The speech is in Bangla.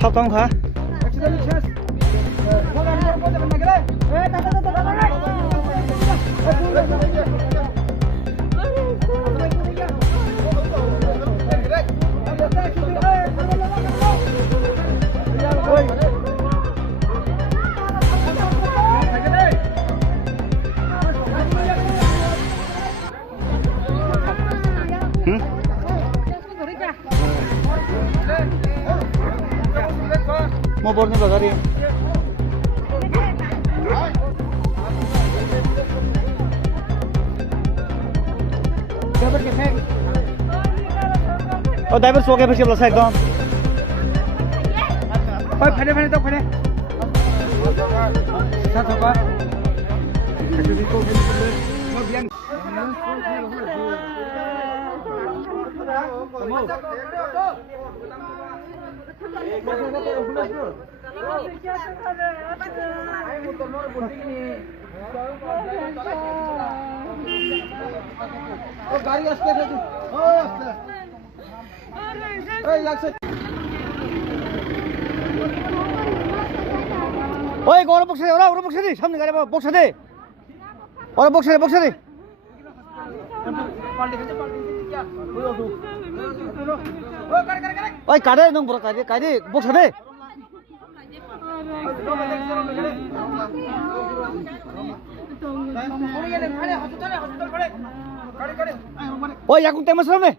사건가? mau bornya bagari oh driver so ke phir chla sa ekdom oi phane phane to phane sa thoba ekdi ko phane mo biang गाड़ी आस्ते आस्ते ओ आस्ते ए লাগছে ওই গরম বক্স দে ওরা বক্স দে সামনে গাড়ি বক্স দে ওরা বক্স দে ওই কাটে নং বড় কাটে বক্স দে ওই এখন তেমন সামনে